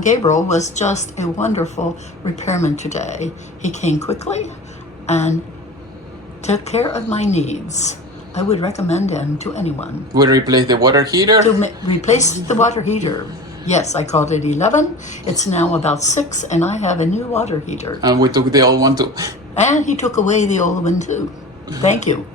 Gabriel was just a wonderful repairman today. He came quickly and took care of my needs. I would recommend him to anyone. We replace the water heater? To replace the water heater. Yes, I called it 11. It's now about 6, and I have a new water heater. And we took the old one too. And he took away the old one too. Thank you.